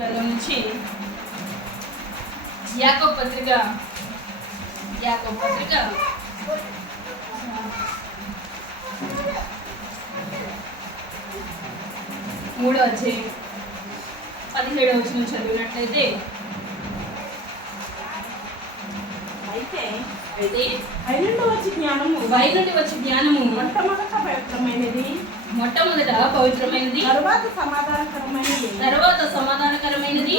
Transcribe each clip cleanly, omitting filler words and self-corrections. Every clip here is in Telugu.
నుంచి యాకోబు పత్రిక 3వ అధ్యాయం 17వ వచనం చదివినట్లయితే అయితే బయలు నుండి వచ్చి జ్ఞానము మొట్టమొదట పవిత్రమైనది తర్వాత సమాధానకరమైనది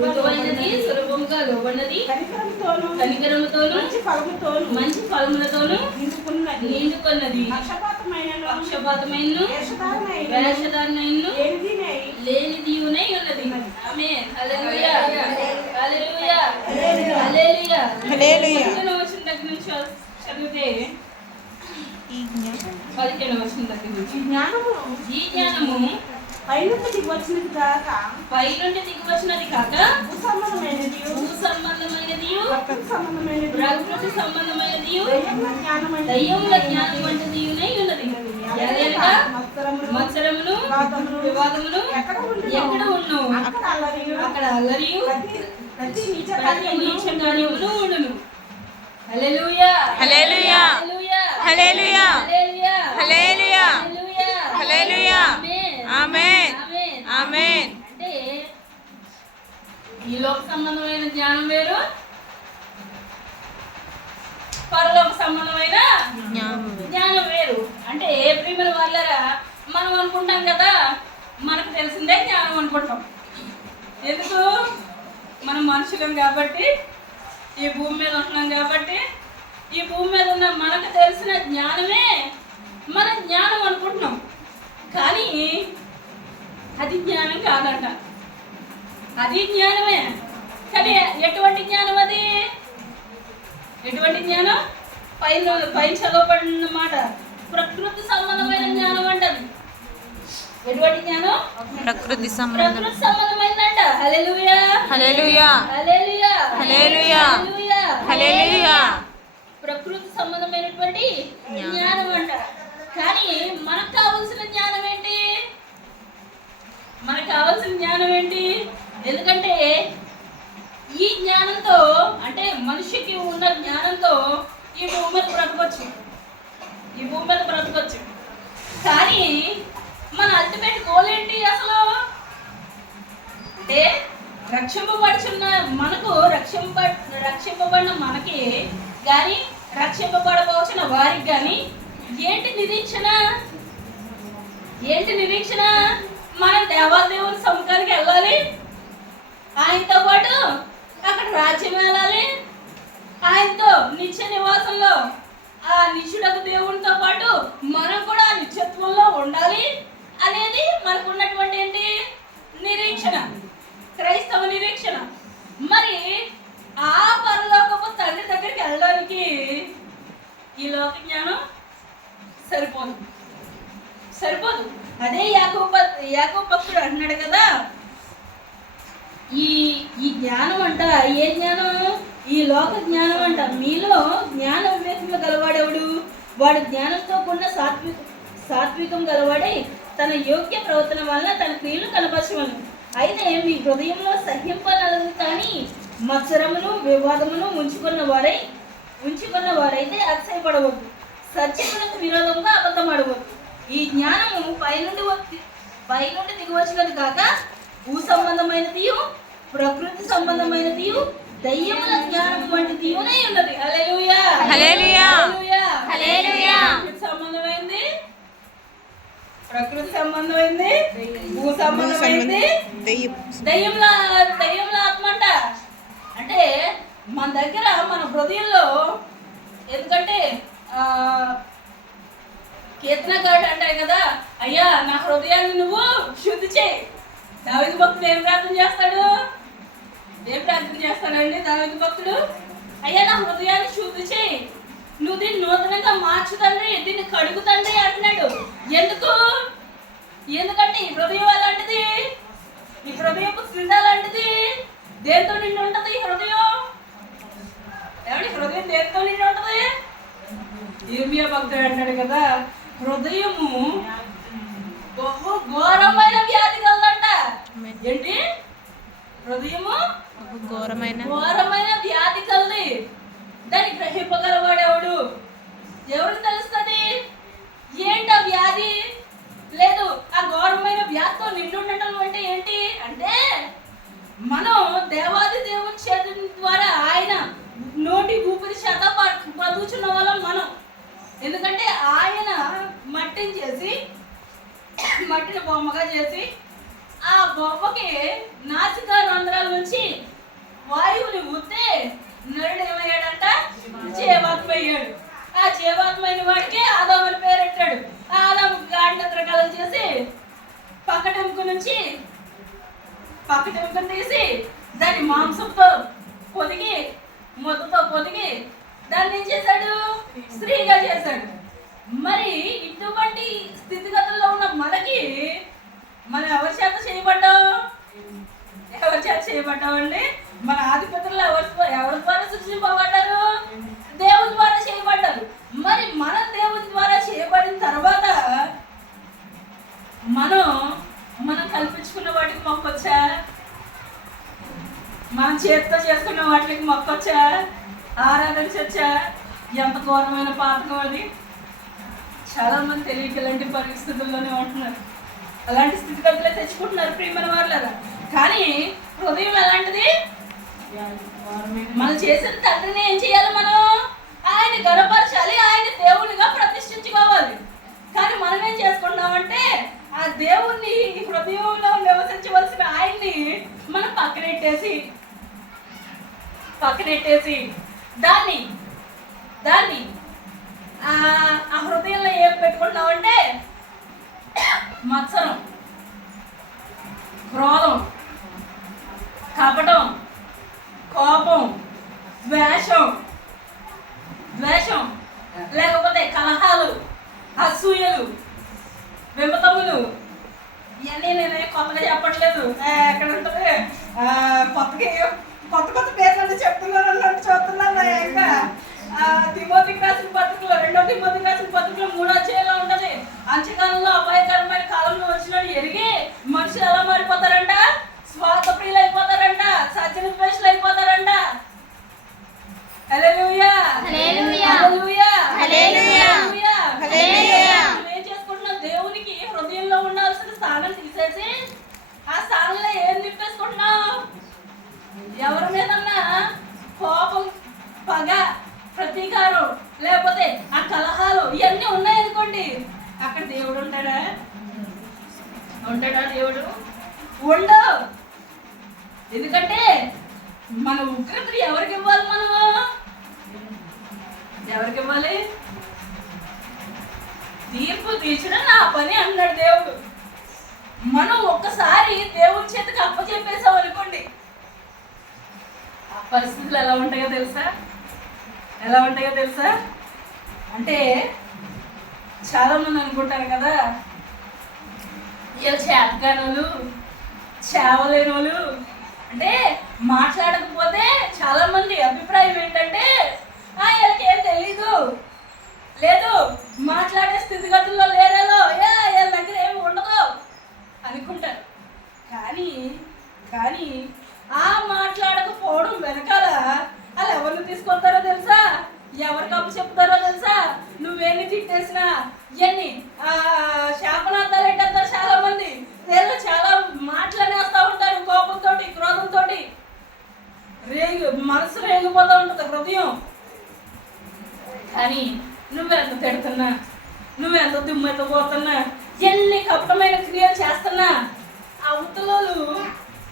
మృదువైనది సులభంగా లోబడినది కనికరముతోను మంచి ఫలములతోను నిండుకున్నది పక్షపాతమైన వేషధారణను లేనిదియునై ఉన్నది. ఆమేన్. హల్లెలూయా హల్లెలూయా హల్లెలూయా హల్లెలూయా. వచ్చిన దగ్గర నుంచి చదివితే 15వ వచనం దగ్గర నుంచి ఈ జ్ఞానము పై నుండి దిగి వచ్చినది కాక భూసంబంధమైనది ప్రకృతి సంబంధమైనది దయ్యముల జ్ఞానం వంటిదియునై ఉన్నది. మత్సరమును వివాదమును ఎక్కడ ఉన్ను అక్కడ అల్లరియు ప్రతి నీచ కార్యమును ఉండును. హల్లెలూయా హల్లెలూయా హల్లెలూయా హల్లెలూయా హల్లెలూయా ఆమేన్ ఆమేన్. అంటే ఈ లోక సంబంధమైన జ్ఞానం వేరు, పరలోక సంబంధమైన జ్ఞానం వేరు. అంటే ప్రియమైన వాళ్ళరా, మనం అనుకుంటాం కదా మనకు తెలిసిందే జ్ఞానం అనుకుంటాం. ఎందుకు? మనం మనుషులం కాబట్టి, ఈ భూమి మీద ఉంటున్నాం కాబట్టి, ఈ భూమి మీద ఉన్న మనకు తెలిసిన జ్ఞానమే మన జ్ఞానం అనుకుంటున్నాం. కానీ అది జ్ఞానం కాదంట. అది జ్ఞానమే, కానీ ఎటువంటి జ్ఞానం అది? ఎటువంటి జ్ఞానం? పైన చదవబడిన మాట ప్రకృతి సంబంధమైన జ్ఞానం అంటది. ఎటువంటి జ్ఞానం? ప్రకృతి సంబంధమైందంట. హల్లెలూయా హల్లెలూయా హల్లెలూయా హల్లెలూయా హల్లెలూయా. ప్రకృతి సంబంధమైనటువంటి జ్ఞానం అంట. కానీ మనకు కావాల్సిన జ్ఞానం ఏంటి? మనకు కావాల్సిన జ్ఞానం ఏంటి? ఎందుకంటే ఈ జ్ఞానంతో, అంటే మనిషికి ఉన్న జ్ఞానంతో ఈ భూమి మీద బ్రతకొచ్చు. కానీ మన అల్టిమేట్ గోల్ ఏంటి అసలు? అంటే రక్షింపబడుచున్న మనకు, రక్షింపబడిన మనకి కానీ రక్షింపబడవలసిన వారికి కానీ ఏంటి నిరీక్షణ? మనం దేవాదేవుని సముఖానికి వెళ్ళాలి, ఆయనతో పాటు అక్కడ రాజ్యం వెళ్ళాలి, ఆయనతో నిత్య నివాసంలో ఆ నిత్యుడకు దేవునితో పాటు మనం కూడా ఆ నిత్యత్వంలో ఉండాలి అనేది మనకు ఉన్నటువంటి ఏంటి? నిరీక్షణ, క్రైస్తవ నిరీక్షణ. మరి ఆ పరలోకపు తండ్రి దగ్గరికి వెళ్ళడానికి ఈ లోక జ్ఞానం సరిపోదు. అదే యాకోబు భక్తుడు అంటున్నాడు కదా, ఈ జ్ఞానం అంట. ఏ జ్ఞానం? ఈ లోక జ్ఞానం అంట. మీలో జ్ఞాన వివేకములు గలవాడెవడు? వాడు జ్ఞానంతో కూడిన సాత్వికం గలవాడై తన యోగ్య ప్రవర్తన వలన తన క్రియలు కనపరచవలను. అయితే మీ హృదయంలో సహింపనలదు కానీ మత్సరమును వివాదమును ఉంచుకున్న వారైతే అతిశయపడవద్దు. సత్యములకు విరోధంగా అబద్ధమాడవద్దు. ఈ జ్ఞానము పైనుండి దిగి వచ్చినది కాక భూ సంబంధమైనదియు ప్రకృతి సంబంధమైనదియు దయ్యముల జ్ఞానం వంటిదియునై ఉన్నది. హల్లెలూయా హల్లెలూయా హల్లెలూయా. సంబంధమైంది, ప్రకృతి సంబంధమైంది, భూ సంబంధమైంది, దయ్యముల ఆత్మ అంట. అంటే మన దగ్గర, మన హృదయంలో, ఎందుకంటే కీర్తనకారుడు అంటారు కదా, అయ్యా నా హృదయాన్ని నువ్వు శుద్ధి చేయి. దావీదు భక్తుడు ఏం ప్రార్థన చేస్తాడండి? దావీదు భక్తుడు, అయ్యా నా హృదయాన్ని శుద్ధి చేయి, నువ్వు దీన్ని నూతనంగా మార్చు తండ్రి, దీన్ని కడుగు తండ్రి అంటున్నాడు. ఎందుకంటే ఈ హృదయం అలాంటిది, ఈ హృదయపు క్రింద లాంటిది. దేంతో నిండి ఉంటది ఈ హృదయం? హృదయం దేంతో నిండి ఉంటది? ఇర్మియా భక్తుడు అంటాడు కదా, హృదయము బహు ఘోరమైన వ్యాధి కలదంట. ఏంటి? హృదయము ఒక ఘోరమైన ఘోరమైన వ్యాధి కలది. దాన్ని గ్రహింపగలవాడెవడు? ఎవరికి తెలుస్తుంది ఏంటా వ్యాధి? లేదు, ఆ ఘోరమైన వ్యాధితో నిండుండటం అంటే ఏంటి అంటే మనం దేవాది దేవుని చేతి ద్వారా ఆయన నోటి ఊపిరి చేత బతుకుచున్న వాళ్ళం మనం. ఎందుకంటే ఆయన మట్టిని చేసి మట్టిని బొమ్మగా చేసి ఆ బొమ్మకి నాసిక రంధ్రాల నుంచి వాయువుని ఊస్తే నరుడు ఏమయ్యాడంట? జీవాత్మ అయ్యాడు. ఆ జీవాత్మ అయిన వాడికి ఆదాము అని పేరెట్టాడు. ఆ ఆదాము గాఢనిద్ర కలగ చేసి పక్కటెముక తీసి దాన్ని మాంసంతో పొదిగి మొత్తతో పొదిగి దాన్ని ఏం చేశాడు? స్త్రీగా చేశాడు. మరి ఇటువంటి స్థితిగతుల్లో ఉన్న మనకి మనం ఎవరి చేత చేయబడ్డామండి? మన ఆధిపత్రులు ఎవరి ద్వారా సృష్టింపబడ్డారు? దేవుని ద్వారా చేయబడ్డారు. మరి మనం దేవుని ద్వారా చేయబడిన తర్వాత మనం కల్పించుకున్న వాటికి మొక్కొచ్చా? మనం చేతితో చేసుకున్న వాటికి మొక్కొచ్చా? ఆరాధించొచ్చా? ఎంత ఘోరమైన పాతకం అది. చాలా మంది తెలియక ఇలాంటి పరిస్థితుల్లోనే ఉంటున్నారు. అలాంటి స్థితిగతులే తెచ్చుకుంటున్నారు ప్రియమైన వాళ్ళ. కానీ హృదయం ఎలాంటిది? మనం చేసిన తండ్రిని ఏం చేయాలి? మనం ఆయన గర్వపరచాలి, ఆయన దేవునిగా ప్రతిష్ఠించుకోవాలి. కానీ మనం ఏం చేసుకుంటామంటే ఆ దేవుణ్ణి హృదయంలో నివసించవలసిన ఆయన్ని మనం పక్కనెట్టేసి దాన్ని ఆ హృదయంలో ఏం పెట్టుకుంటామంటే మత్సరం, క్రోధం, కపటం, కోపం, ద్వేషం, లేకపోతే కలహాలు, అసూయలు, విమతములు. ఇవన్నీ నేనే కొత్తగా చెప్పట్లేదు. ఎక్కడ ఉంటుంది కొత్త పేర్లు చెప్తున్నాను అన్నట్టు చూస్తున్నాను. ఇంకా తిమోతికి రాసిన పత్రికలో 2వ తిమోతికి రాసిన పత్రికలో 3వ అధ్యాయంలో ఉంటది. అంత్యకాలంలో అపాయకరమైన కాలంలో వచ్చినట్టు ఎరిగి మనుషులు ఎలా మారిపోతారంట? స్వార్థ ప్రియులు అయిపోతారంట, సజ్జన ద్వేషులు అయిపోతారంట. హల్లెలూయా, హల్లెలూయా, హల్లెలూయా, హల్లెలూయా. ఏం చేసుకుంటున్నాం? దేవునికి హృదయంలో ఉండాల్సిన స్థానం తీసేసి ఆ స్థానంలో ఏం నింపేసుకుంటున్నాం? ఎవరి మీదన్నా కోపం, పగ, ప్రతీకారం, లేకపోతే ఆ కలహాలు ఇవన్నీ ఉన్నాయనుకోండి, అక్కడ దేవుడు ఉంటాడా? దేవుడు ఉండవు. ఎందుకంటే మన ఉగ్రతని ఎవరికి ఇవ్వాలి? ఎవరికి ఇవ్వాలి? తీర్పు తీర్చడం నా పని అన్నాడు దేవుడు. మనం ఒక్కసారి దేవుడి చేతికి అప్పచెప్పేసాం అనుకోండి, ఆ పరిస్థితులు ఎలా ఉంటాయో తెలుసా? అంటే చాలా మంది అనుకుంటారు కదా, వీళ్ళు చేతకానోళ్ళు, చేవలేని వాళ్ళు. అంటే మాట్లాడకపోతే చాలా మంది అభిప్రాయం ఏంటంటే వీళ్ళకి ఏం తెలీదు, లేదు మాట్లాడే స్థితిగతుల్లో లేరేలో, వీళ్ళ దగ్గర ఏమి ఉండదు అనుకుంటారు. కానీ ఆ మాట్లాడకపోవడం వెనకాల వాళ్ళు ఎవరిని తీసుకొస్తారో తెలుసా? ఎవరికి అప్పు చెప్తారో తెలుసా? నువ్వేమి తిట్టేసినా ఇవన్నీ శాపనార్థాలు ఏంటంటారు చాలా మంది. లేదా చాలా మాట్లాడేస్తూ ఉంటారు కోపంతో, క్రోధంతో. మనసు రేగిపోతూ ఉంటుంది హృదయం. కానీ నువ్వెంత తిడుతున్నా, నువ్వెంత దుమ్మెత్తపోతున్నా, ఎన్ని కపటమైన క్రియలు చేస్తున్నా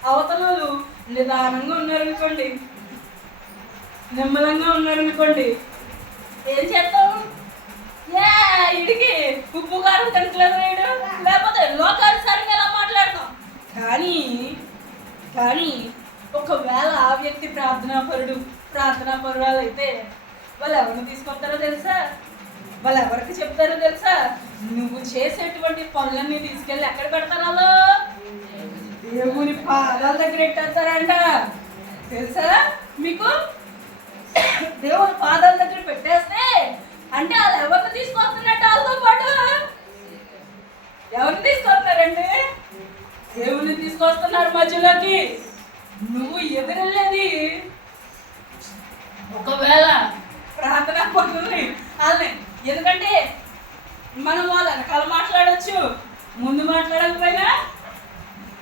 అవతలోలు నిదానంగా ఉన్నారనుకోండి, నిమ్మలంగా ఉన్నారనుకోండి, ఏం చేస్తాం? ఇడికి ఉప్పు కారం తింటలేదు వేయడు, లేకపోతే లోకానుసారంగా ఎలా మాట్లాడతాం. కానీ ఒకవేళ ఆ వ్యక్తి ప్రార్థనాపరురాలు అయితే వాళ్ళు ఎవరిని తీసుకొస్తారో తెలుసా? వాళ్ళు ఎవరికి చెప్తారో తెలుసా? నువ్వు చేసేటువంటి పనులన్నీ తీసుకెళ్ళి ఎక్కడ పెడతారు? వాళ్ళు దేవుని పాదాల దగ్గర పెట్టేస్తారంట. తెలుసా మీకు? దేవుని పాదాల దగ్గర పెట్టేస్తే అంటే వాళ్ళు ఎవరిని తీసుకొస్తున్నట్టు? వాళ్ళతో పాటు ఎవరిని తీసుకొస్తున్నారండి? దేవుని తీసుకొస్తున్నారు మధ్యలోకి. నువ్వు ఎదురెళ్ళేది ఒకవేళ ప్రార్థన పడుతుంది వాళ్ళని. ఎందుకంటే మనం వాళ్ళ వెనకాల మాట్లాడచ్చు, ముందు మాట్లాడకపోయినా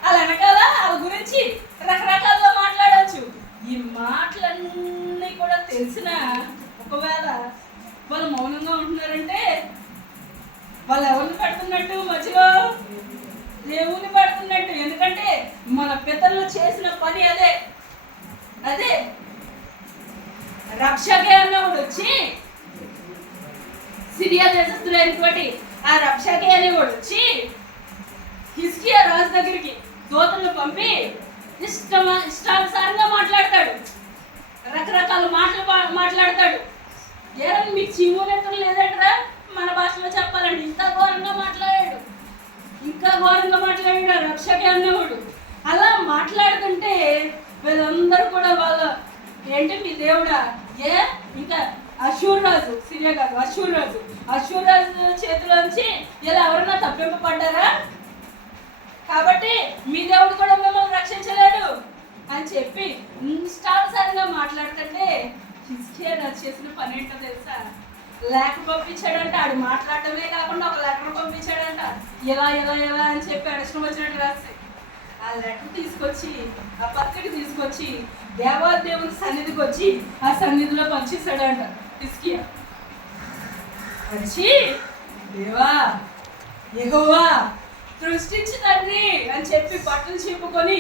వాళ్ళ వెనకాల వాళ్ళ గురించి రకరకాలుగా మాట్లాడచ్చు. ఈ మాటలన్నీ కూడా తెలిసిన ఒకవేళ వాళ్ళు మౌనంగా ఉంటున్నారంటే వాళ్ళు ఎవరిని పెడుతున్నట్టు? మధ్యలో దేవుని పెడుతున్నట్టు. ఎందుకంటే మన పితరులు చేసిన పని అదే రక్షకే అన్నవాడు వచ్చి సిరియా దేశస్తుడైనటువంటి ఆ రక్షకే అనేవాడు వచ్చి హిజ్కియా రాజు దగ్గరికి దూతలను పంపి ఇష్టానుసారంగా మాట్లాడతాడు, రకరకాల మాటలు మాట్లాడతాడు. ఏదైనా మీకు చీమూనెత్తలు లేదంటారా? మన భాషలో చెప్పాలంటే ఇంకా ఘోరంగా మాట్లాడాడు రక్షకే అన్నవాడు. అలా మాట్లాడుతుంటే వీళ్ళందరూ కూడా వాళ్ళ ఏంటి మీ దేవుడా ఇంకా అశూర్ రాజు, సిరియా కాదు అశూర్ రాజు చేతిలోంచి ఇలా ఎవరన్నా తప్పింపబడ్డారా? కాబట్టి మీ దేవుడు కూడా మిమ్మల్ని రక్షించలేడు అని చెప్పి ఇష్టానుసారంగా మాట్లాడుతుంటే హిజ్కియా రాజు చేసిన పని ఏంటో తెలుసా? లెటర్ పంపించాడంట. ఆడు మాట్లాడటమే కాకుండా ఒక లెటర్ పంపించాడంట. ఎలా అని చెప్పి అడిష్టం వచ్చినట్టు రాసి ఆ లెటర్ తీసుకొచ్చి ఆ పత్రిక తీసుకొచ్చి దేవాదేవుని సన్నిధికి వచ్చి ఆ సన్నిధిలో పంచేశాడంట హిజ్కియా. వచ్చి దేవా యెహోవా సృష్టించి తండ్రి అని చెప్పి బట్టలు చెప్పుకొని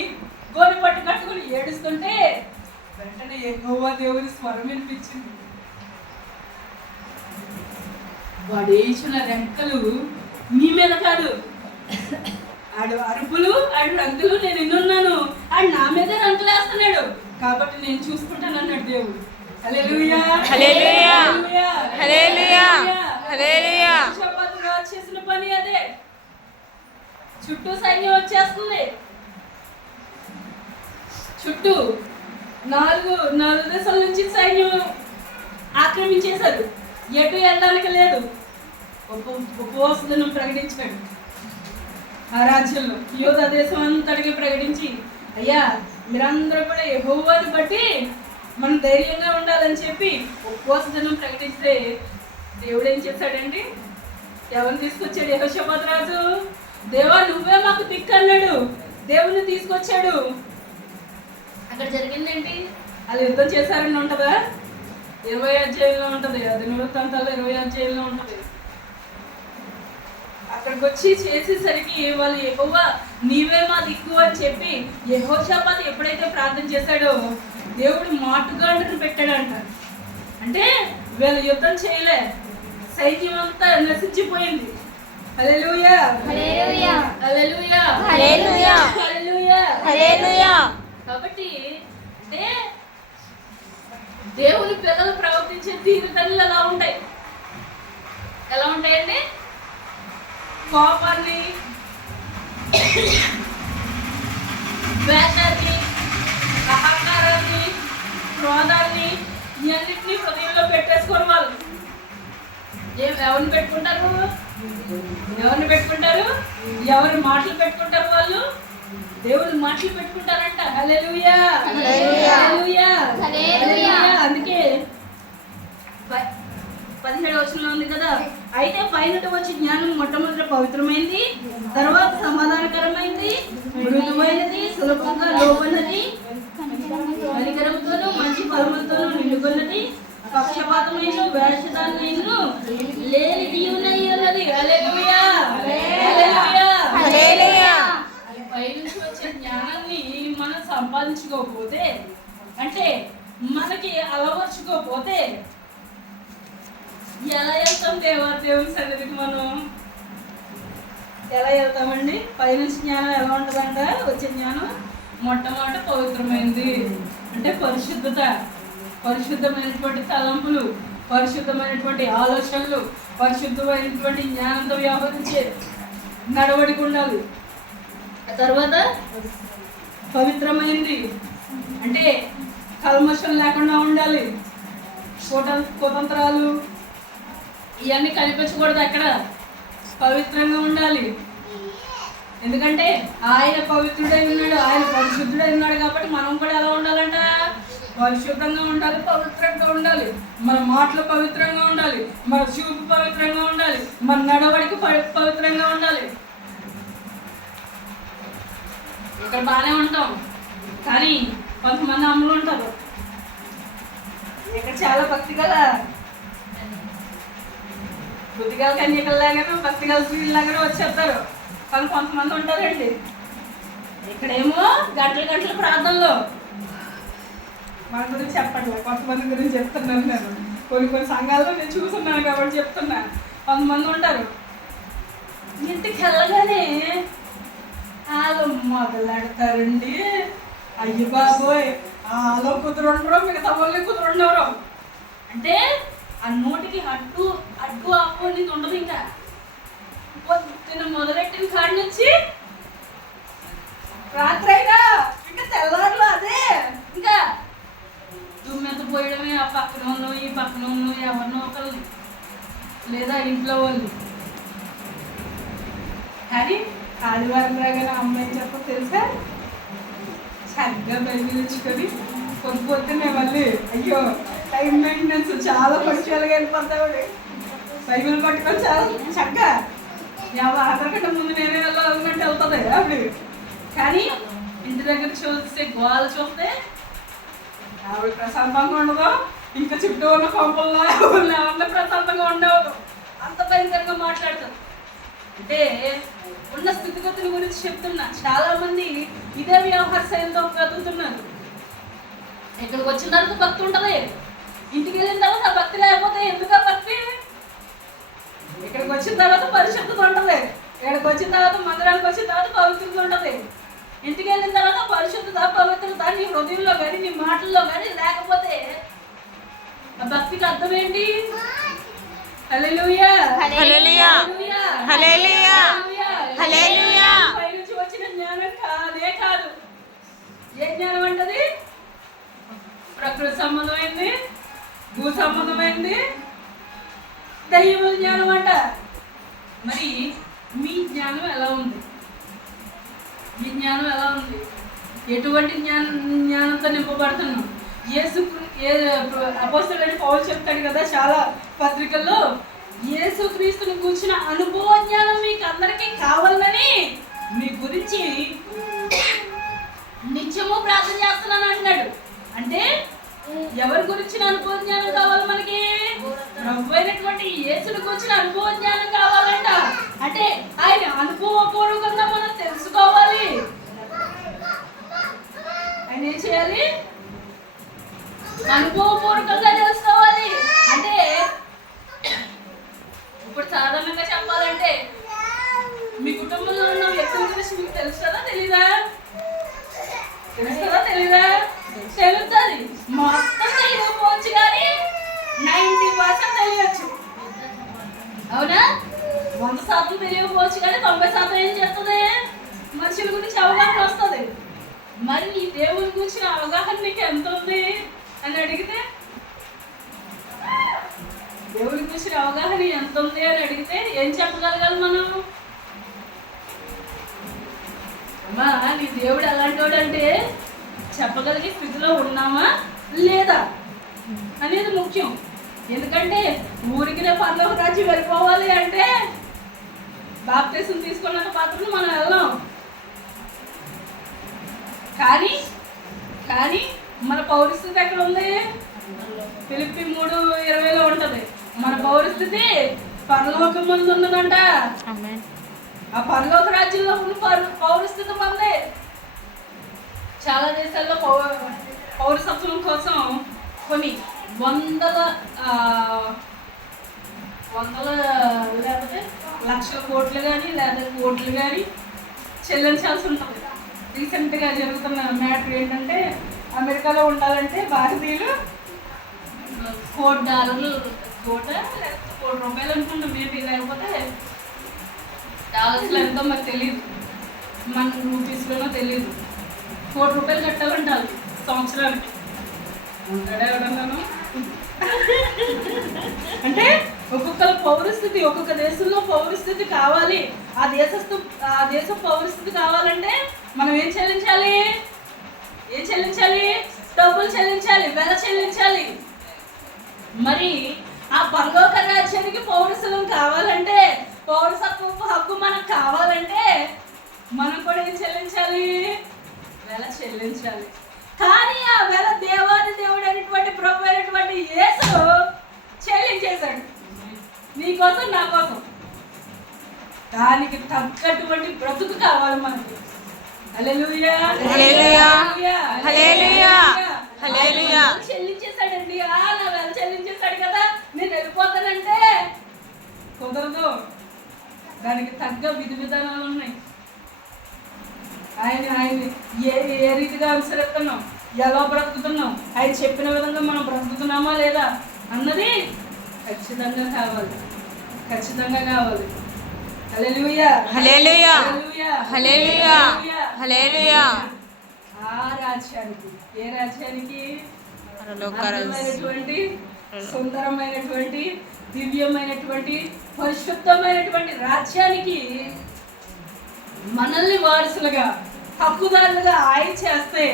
గోని పట్టు కట్టుకొని ఏడుస్తుంటే వెంటనే యెహోవా దేవుని స్వరం వినిపించింది. వాడేసిన రెక్కలు నీ మీద కాదు, ఆడు అరుపులు ఆడు రంగులు నేను ఎన్నున్నాను, ఆడు నా మీదే రంగులేస్తున్నాడు కాబట్టి నేను చూసుకుంటాను అన్నాడు దేవుడు. హల్లెలూయా హల్లెలూయా హల్లెలూయా హల్లెలూయా. చేసిన పని అదే. చుట్టూ సైన్యం వచ్చేస్తుంది. చుట్టూ నాలుగు దేశాల నుంచి సైన్యం ఆక్రమించేశారు. ఎటు వెళ్ళడానికి లేదు. ఉపవాస దినం ప్రకటించాడు ఆ రాజ్యంలో. యూదా దేశం అంతటికి ప్రకటించి అయ్యా మీరందరూ కూడా యెహోవాని బట్టి మనం ధైర్యంగా ఉండాలని చెప్పి ఉపవాస దినం ప్రకటిస్తే దేవుడు ఏం చేశాడండి? ఎవరిని తీసుకొచ్చాడు? యెహోషాపాతు రాజు. దేవా నువ్వే మాకు దిక్కు అన్నాడు. దేవుని తీసుకొచ్చాడు. అక్కడ జరిగిందేంటి? వాళ్ళు యుద్ధం చేశారని ఉంటుందా? 20 అధ్యాయంలో ఉంటుంది. అది వృత్తాంతాల్లో 20 అధ్యాయంలో ఉంటుంది. అక్కడికి వచ్చి చేసేసరికి వాళ్ళు యెహోవా నీవే మా దిక్కు అని చెప్పి యెహోషాపాతు ఎప్పుడైతే ప్రార్థన చేశాడో దేవుడు మాటుగాండ్రుని పెట్టాడంట. అంటే వీళ్ళు యుద్ధం చేయలే, సైన్యం అంతా నశించిపోయింది. హల్లెలూయా హల్లెలూయా హల్లెలూయా హల్లెలూయా హల్లెలూయా హల్లెలూయా. కాబట్టి అంటే దేవుని పిల్లలు ప్రవర్తించే తీరుతల్లు ఎలా ఉంటాయి? ఎలా ఉంటాయండి? కోపాన్ని, ద్వేషాన్ని, అహంకారాన్ని, క్రోధాన్ని ఇవన్నిటినీ హృదయంలో పెట్టేసుకోరు వాళ్ళు. ఎవరిని పెట్టుకుంటారు? ఎవరి మాటలు పెట్టుకుంటారు? వాళ్ళు దేవుని మాటలు పెట్టుకుంటారంట. హల్లెలూయా హల్లెలూయా హల్లెలూయా. అందుకే 17వ వచనంలో ఉంది కదా, అయితే పైనుండి వచ్చే జ్ఞానం మొట్టమొదటి పవిత్రమైంది, తర్వాత సమాధానకరమైంది, మృదువైనది, సులభంగా లోబడినది, కనికరంతోనూ మంచి ఫలములతోనూ నిండుకున్నది, పక్షపాతమైన వేషధానైన లేనిది ఉన్నది. హల్లెలూయా హల్లెలూయా హల్లెలూయా. పైనుంచి వచ్చే జ్ఞానాన్ని మనం సంపాదించుకోకపోతే, అంటే మనకి అలవర్చుకోకపోతే ఎలా వెళ్తాం దేవుని సన్నిధికి? మనం ఎలా వెళ్తామండి? పైనుంచి జ్ఞానం ఎలా ఉంటుందంట? వచ్చే జ్ఞానం మొట్టమొదట పవిత్రమైనది, అంటే పరిశుద్ధమైనటువంటి తలంపులు, పరిశుద్ధమైనటువంటి ఆలోచనలు, పరిశుద్ధమైనటువంటి జ్ఞానంతో వ్యవహరించే నడవడిక ఉండాలి. తర్వాత పవిత్రమైనది అంటే కల్మషం లేకుండా ఉండాలి. కుతంత్రాలు ఇవన్నీ కనిపించకూడదు. అక్కడ పవిత్రంగా ఉండాలి. ఎందుకంటే ఆయన పవిత్రుడై ఉన్నాడు, ఆయన పరిశుద్ధుడై ఉన్నాడు కాబట్టి మనం కూడా ఎలా ఉండాలంట? పరిశుద్ధంగా ఉండాలి, పవిత్రంగా ఉండాలి. మన మాటలు పవిత్రంగా ఉండాలి, మన చూపు పవిత్రంగా ఉండాలి, మన నడవడికి పవిత్రంగా ఉండాలి. ఇక్కడ బాగానే ఉంటాం, కానీ కొంతమంది అమ్ములు ఉంటారు ఇక్కడ చాలా భక్తిగల బుద్ధిగల కన్యకల్లాగానే భక్తిగల స్త్రీలాగానే వచ్చేస్తారు. కానీ కొంతమంది ఉంటారండి ఇక్కడేమో గంటల గంటల ప్రార్థనలో. మన గురించి చెప్పట్లే, కొంతమంది గురించి చెప్తున్నాను నేను. కొన్ని సంఘాల్లో నేను చూస్తున్నాను కాబట్టి చెప్తున్నా. కొంతమంది ఉంటారు ఇంటికి వెళ్ళగానే వాళ్ళు మొదలెడతారండి. అయ్యి బాబోయ్, వాళ్ళు కుదురుండరు, మిగతా వాళ్ళు కుదురుండరు. అంటే ఆ నోటికి అడ్డు ఆపు అనేది ఉండదు. ఇంకా పొద్దున మొదలెట్టిన కాడి నుంచి రాత్రి అయినా ఇంకా తెల్లారులో అదే. ఇంకా దుమ్మెత్త పోయడమే, ఆ పక్కన ఉన్న ఈ పక్కన ఉన్న ఎవరినో ఒకరు లేదా ఇంట్లో వాళ్ళు. కానీ ఆదివారం రాగానే అమ్మాయి చెప్ప తెలుసా, చక్కగా బైబిల్ ఇచ్చుకొని పొద్దున్నే మళ్ళీ అయ్యో టైం మెయింటెనెన్స్ చాలా పక్షులుగా వెళ్ళిపోతాడు. బైబిల్ పట్టుకొని చాలా చక్కగా ఆధార్ కంటే ముందు నేనే వెళ్ళాలన్నట్టు వెళ్తుంది అప్పుడు. కానీ ఇంటి దగ్గర చూస్తే గోవాలు చూస్తే ఆవిడ ప్రశాంతంగా ఉండదు, ఇంకా చుట్టూ ఉన్న కొంపల్లో ఎవరిన ప్రశాంతంగా ఉండవదు. అంత భయంకరంగా మాట్లాడుతుంది. అంటే ఉన్న స్థితిగతుల గురించి చెప్తున్నా. చాలా మంది ఇదే వ్యవహార శైలితో బ్రతుకుతున్నారు. ఇక్కడికి వచ్చిన తర్వాత భక్తి ఉంటుంది, ఇంటికి వెళ్ళిన తర్వాత భక్తి లేకపోతే ఎందుకు భక్తి? ఇక్కడికి వచ్చిన తర్వాత పరిశుద్ధత ఉంటుంది, ఇక్కడికి వచ్చిన తర్వాత మందిరానికి వచ్చిన తర్వాత పవిత్రత ఉంటుంది. ఇంటికి వెళ్ళిన తర్వాత పరిశుద్ధత పవిత్రత నీ హృదయంలో కానీ నీ మాటల్లో కానీ లేకపోతే ఆ భక్తికి అర్థం ఏంటి? హల్లెలూయా, హల్లెలూయా, హల్లెలూయా, హల్లెలూయా. పైనుంచి వచ్చిన జ్ఞానం కాదే కాదు. ఏ జ్ఞానం అంటది? ప్రకృతి సంబంధమైంది, భూ సంబంధమైంది, దైవ జ్ఞానం అంట. మరి మీ జ్ఞానం ఎలా ఉంది? మీ జ్ఞానం ఎలా ఉంది? ఎటువంటి జ్ఞానంతో నింపబడుతున్నాం? అపోస్తలుడైన పౌలు చెప్తాడు కదా చాలా పత్రికల్లో, యేసుక్రీస్తుని కూర్చున్న అనుభవ జ్ఞానం మీకు అందరికీ కావాలని మీ గురించి నిత్యము ప్రార్థన చేస్తున్నాను అంటున్నాడు. అంటే ఎవరి గురించిన అనుభవ జ్ఞానం కావాలి మనకి? ప్రభు అయినటువంటి యేసుని గురించిన అనుభవ జ్ఞానం కావాలంట. అంటే ఆయన అనుభవపూర్వకంగా మనం తెలుసుకోవాలి. ఆయన ఏం చేయాలి? అనుభవపూర్వకంగా తెలుసుకోవాలి. అంటే ఇప్పుడు సాధారణంగా చెప్పాలంటే మీ కుటుంబంలో ఉన్న వ్యక్తుల గురించి మీకు తెలుస్తుందా తెలీదా? తెలుస్తుందా తెలీదా? తెలుస్తుంది. మొత్తం తెలియకపోవచ్చు కానీ 90% తెలియచ్చు. అవునా? 100% తెలియకపోవచ్చు కానీ 90% ఏం చేస్తుంది? మనుషుల గురించి అవగాహన వస్తుంది. మరి ఈ దేవుని గురించి అవగాహన నీకు ఎంత ఉంది అని అడిగితే, దేవుని గురించి అవగాహన ఎంత ఉంది అని అడిగితే ఏం చెప్పగలగాలి మనం? అమ్మా నీ దేవుడు ఎలాంటి వాడు అంటే చెప్పగలిగే స్థితిలో ఉన్నామా లేదా అనేది ముఖ్యం. ఎందుకంటే ఊరికి పరలోక రాజ్యం వెళ్ళిపోవాలి అంటే బాప్తిసం తీసుకున్నాక మాత్రం మనం వెళ్ళాం. కానీ మన పౌరస్థితి ఎక్కడ ఉంది? ఫిలిప్పీ 3:20 ఉంటుంది. మన పౌరస్థితి పరలోకం ముందు ఉన్నదంట. ఆ పరలోక రాజ్యంలో ఉన్న పౌరస్థితి మందే. చాలా దేశాల్లో పౌరసత్వం కోసం కొన్ని వందల లేకపోతే లక్షల కోట్లు కానీ లేదా కోట్లు కానీ చెల్లించాల్సి ఉంటుంది. రీసెంట్గా జరుగుతున్న మ్యాటర్ ఏంటంటే అమెరికాలో ఉండాలంటే భారతీయులు $4 కోటి రూపాయలు అనుకుంటాం మేబీ, లేకపోతే డాలర్స్లో ఎంతో మరి తెలియదు, మన రూపీస్లోనో తెలియదు. ₹1 కట్టాలంటారు సంవత్సరానికి. ఉంటాడా ఎవడన్నాను? అంటే ఒక్కొక్క పౌరస్థితి, ఒక్కొక్క దేశంలో పౌరస్థితి కావాలి. ఆ దేశం పౌరస్థితి కావాలంటే మనం ఏం చెల్లించాలి? డబ్బులు చెల్లించాలి, వెల చెల్లించాలి. మరి ఆ పరలోక రాజ్యానికి పౌరసత్వం కావాలంటే, పౌరసత్వపు హక్కు మనకు కావాలంటే మనం కూడా ఏం చెల్లించాలి? వెల చెల్లించాలి. కానీ ఆ వెల దేవాది దేవుడు అయినటువంటి ప్రభు అయినటువంటి యేసు చెల్లించేశాడు, నీకోసం నా కోసం. దానికి తగ్గటువంటి బ్రతుకు కావాలి మనకి. హల్లెలూయా, హల్లెలూయా, హల్లెలూయా, హల్లెలూయా. చెల్లించేశాడండి. నా వెల చెల్లించేశాడు కదా, నేను వెళ్ళిపోతానంటే కుదరదు. దానికి తగ్గ విధి విధానాలు ఉన్నాయి. ఆయన ఏ రీతిగా అనుసరిస్తున్నాం, ఎలా బ్రతుకుతున్నాం, ఆయన చెప్పిన విధంగా మనం బ్రతుకుతున్నామా లేదా అన్నది ఖచ్చితంగా కావాలి. హల్లెలూయా, హల్లెలూయా, హల్లెలూయా, హల్లెలూయా. ఆ రాజ్యానికి, ఏ రాజ్యానికి? సుందరమైనటువంటి, దివ్యమైనటువంటి, పరిశుద్ధమైనటువంటి రాజ్యానికి మనల్ని వారసులుగా, హక్కుదారులుగా ఆయన చేస్తే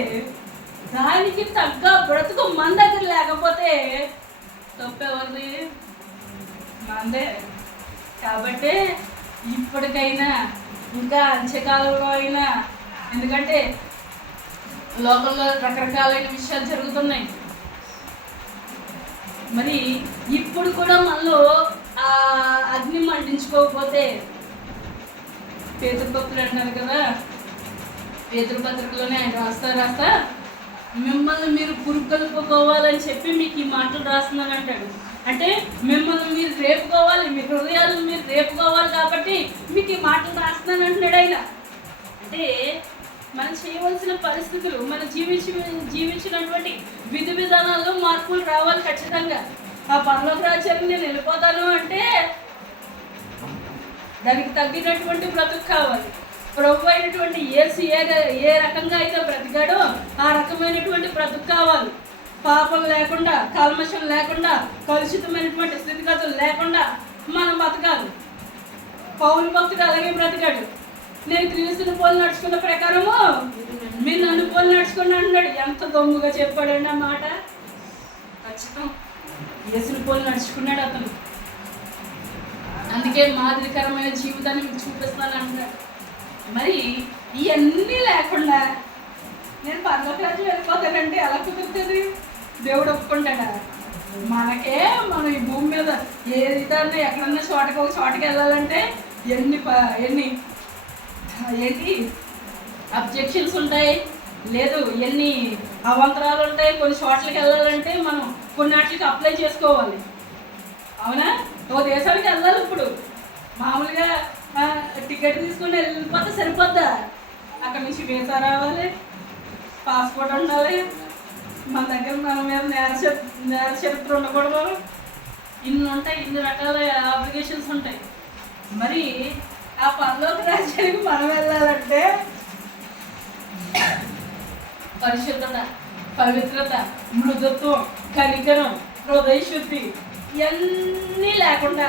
దానికి తగ్గ బ్రతుకు మన దగ్గర లేకపోతే తప్పెవరిది? మందే. కాబట్టి ఇప్పటికైనా, ఇంకా అంత్యకాలంలో అయినా, ఎందుకంటే లోకంలో రకరకాలైన విషయాలు జరుగుతున్నాయి. మరి ఇప్పుడు కూడా మనలో ఆ అగ్ని మండించుకోకపోతే, పేతృపత్రులు అంటున్నారు కదా, పేతృపత్రికలోనే ఆయన రాస్తా మిమ్మల్ని మీరు పురుగొల్పుకోవాలని చెప్పి మీకు ఈ మాటలు రాస్తున్నాను అంటాడు. అంటే మిమ్మల్ని మీరు రేపుకోవాలి, మీ హృదయాలను మీరు రేపుకోవాలి కాబట్టి మీకు ఈ మాటలు రాస్తున్నాను అంటున్నాడు ఆయన. అంటే మనం చేయవలసిన పరిస్థితులు, మనం జీవించినటువంటి విధి విధానాల్లో మార్పులు రావాలి ఖచ్చితంగా. ఆ పరలోక రాజ్యానికి నేను వెళ్ళిపోతాను అంటే దానికి తగ్గినటువంటి బ్రతుకు కావాలి. ప్రభు అయినటువంటి యేసు ఏ రకంగా అయితే బ్రతికాడో ఆ రకమైనటువంటి బ్రతుకు కావాలి. పాపం లేకుండా, కల్మషం లేకుండా, కలుషితమైనటువంటి స్థితిగతులు లేకుండా మనం బతకాలి. పౌలు భక్తుడు అలాగే బ్రతికాడు. నేను క్రీస్తుని పోలి నడుచుకున్న ప్రకారము మీరు నన్ను పోలి నడుచుకుని అంటున్నాడు. ఎంత దొంగగా చెప్పాడండి ఆ మాట. ఖచ్చితం, యేసుని పోలి నడుచుకున్నాడు అతను. అందుకే మాదిరికరమైన జీవితాన్ని మీకు చూపిస్తాను అంటున్నాడు. మరి ఇవన్నీ లేకుండా నేను పరలోక రాజ్యం వెళ్ళిపోతానంటే ఎలా కుదురుతుంది? దేవుడు ఒప్పుకుంటాడా? మనం ఈ భూమి మీద ఏ విధాన్ని ఎక్కడన్నా ఒక చోటకి వెళ్ళాలంటే ఎన్ని అబ్జెక్షన్స్ ఉంటాయి, లేదు ఎన్ని అవాంతరాలు ఉంటాయి. కొన్ని చోట్లకి వెళ్ళాలంటే మనం కొన్నిటికి అప్లై చేసుకోవాలి. అవునా? ఓ దేశానికి వెళ్ళాలి. ఇప్పుడు మామూలుగా టికెట్ తీసుకుని వెళ్ళిపోతే సరిపోద్దా? అక్కడ నుంచి వీసా రావాలి, పాస్పోర్ట్ ఉండాలి, మన దగ్గర మన మీద నేర చరిత్ర ఉండకూడదు. ఇన్ని ఉంటాయి, ఇన్ని రకాల అప్లికేషన్స్ ఉంటాయి. మరి ఆ పరలోక రాజ్యానికి మనం వెళ్ళాలంటే పరిశుద్ధత, పవిత్రత, మృదుత్వం, కనికరం, హృదయ శుద్ధి ఇవన్నీ లేకుండా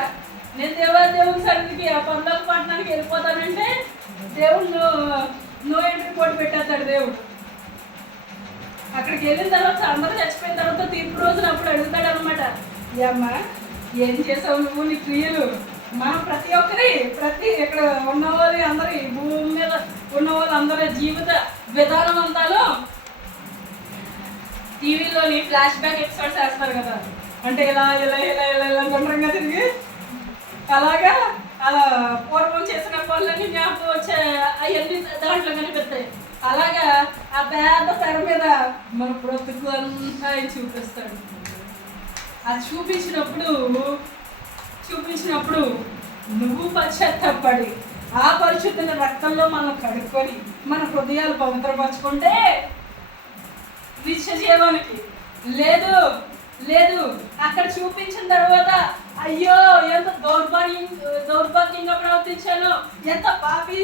నేను దేవుని సన్నిధికి ఆ పరలోక పట్టణానికి వెళ్ళిపోతానంటే దేవుడు నో ఎంట్రీ బోర్డు పెట్టేస్తాడు. దేవుడు అక్కడికి వెళ్ళిన తర్వాత అందరూ చచ్చిపోయిన తర్వాత తీర్పు రోజున అప్పుడు అడుగుతాడు అనమాట, అమ్మా ఏం చేసావు నువ్వు, నీ క్రియలు. మనం ప్రతి ఇక్కడ ఉన్న వాళ్ళు అందరూ, ఈ భూమి మీద ఉన్న వాళ్ళు అందరూ జీవిత విధానం అంతాలో టీవీలోని ఫ్లాష్ బ్యాక్ ఎపిసోడ్స్ వేస్తారు కదా. అంటే ఇలా గుండ్రంగా తిరిగి అలాగా అలా పూర్వం చేసిన పనులన్నీ జ్ఞాపకం వచ్చే అవన్నీ దాంట్లో కనిపిస్తాయి. అలాగా ఆ పెద్ద తెర మీద మన బ్రతుకు అంతా ఆయన చూపిస్తాడు. అది చూపించినప్పుడు నువ్వు పశ్చాత్తాపడి ఆ పరిశుద్ధుల రక్తంలో మనం కడుక్కొని మన హృదయాలు పవిత్రపరచుకుంటే నిత్య జీవానికి లేదు అక్కడ చూపించిన తర్వాత అయ్యో ఎంత దౌర్భాగ్యంగా ప్రవర్తించాను, ఎంత పాపి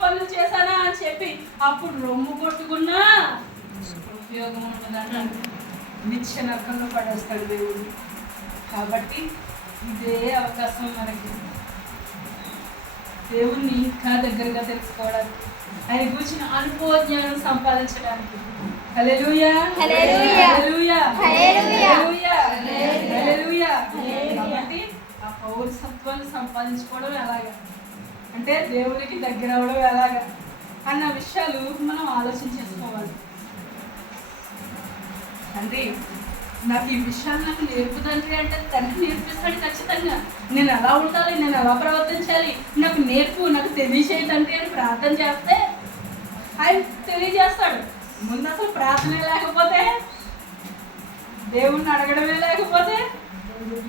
పనులు చేశానా అని చెప్పి అప్పుడు రొమ్ము కొట్టుకున్నా ఉపయోగం ఉండదంట. నిత్య నరకంలో పడేస్తాడు దేవుడు. కాబట్టి ఇదే అవకాశం మనకి దేవుణ్ణి ఇంకా దగ్గరగా తెలుసుకోవడానికి, ఆయన కూర్చుని అనుభవ జ్ఞానం సంపాదించడానికి. హల్లెలూయా హల్లెలూయా హల్లెలూయా హల్లెలూయా హల్లెలూయా. కాబట్టి ఆ పౌరసత్వాన్ని సంపాదించుకోవడం ఎలాగా, అంటే దేవునికి దగ్గర అవడం ఎలాగా అన్న విషయాలు మనం ఆలోచన చేసుకోవాలి. తండ్రి నాకు ఈ విషయాలు నాకు నేర్పు తండ్రి అంటే తండ్రి నేర్పిస్తాడు ఖచ్చితంగా. నేను ఎలా ఉండాలి, నేను ఎలా ప్రవర్తించాలి, నాకు నేర్పు, నాకు తెలియచేయి తండ్రి అని ప్రార్థన చేస్తే ఆయన తెలియజేస్తాడు. ముందు అసలు ప్రార్థనే లేకపోతే, దేవుణ్ణి అడగడమే లేకపోతే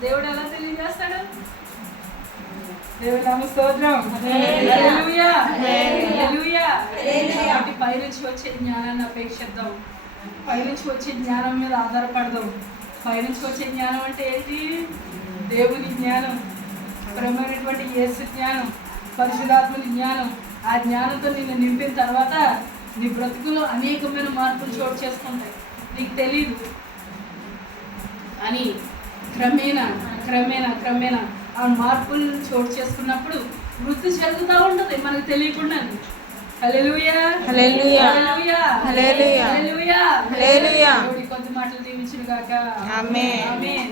దేవుడు ఎలా తెలియజేస్తాడు? దేవుడి నామ స్తోత్రం. హల్లెలూయా హల్లెలూయా. కాబట్టి పైనుంచి వచ్చే జ్ఞానాన్ని అపేక్షిద్దాం, పైనుంచి వచ్చే జ్ఞానం మీద ఆధారపడదాం. పైనుంచి వచ్చే జ్ఞానం అంటే ఏంటి? దేవుని జ్ఞానం, పరమైనటువంటి యేసు జ్ఞానం, పరిశుద్ధాత్మని జ్ఞానం. ఆ జ్ఞానంతో నిన్ను నింపిన తర్వాత నీ బ్రతుకులో అనేకమైన మార్పులు చోటు చేసుకుంటాయి. నీకు తెలీదు అని క్రమేణా క్రమేణా క్రమేణా ఆ మార్పులు చోటు చేసుకున్నప్పుడు వృద్ధి జరుగుతూ ఉంటుంది మనకు తెలియకుండా. హల్లెలూయా హల్లెలూయా హల్లెలూయా హల్లెలూయా హల్లెలూయా హల్లెలూయా. దేవుడి కొద్ది మాటలు దీవించును గాక. ఆమేన్. ఆమేన్.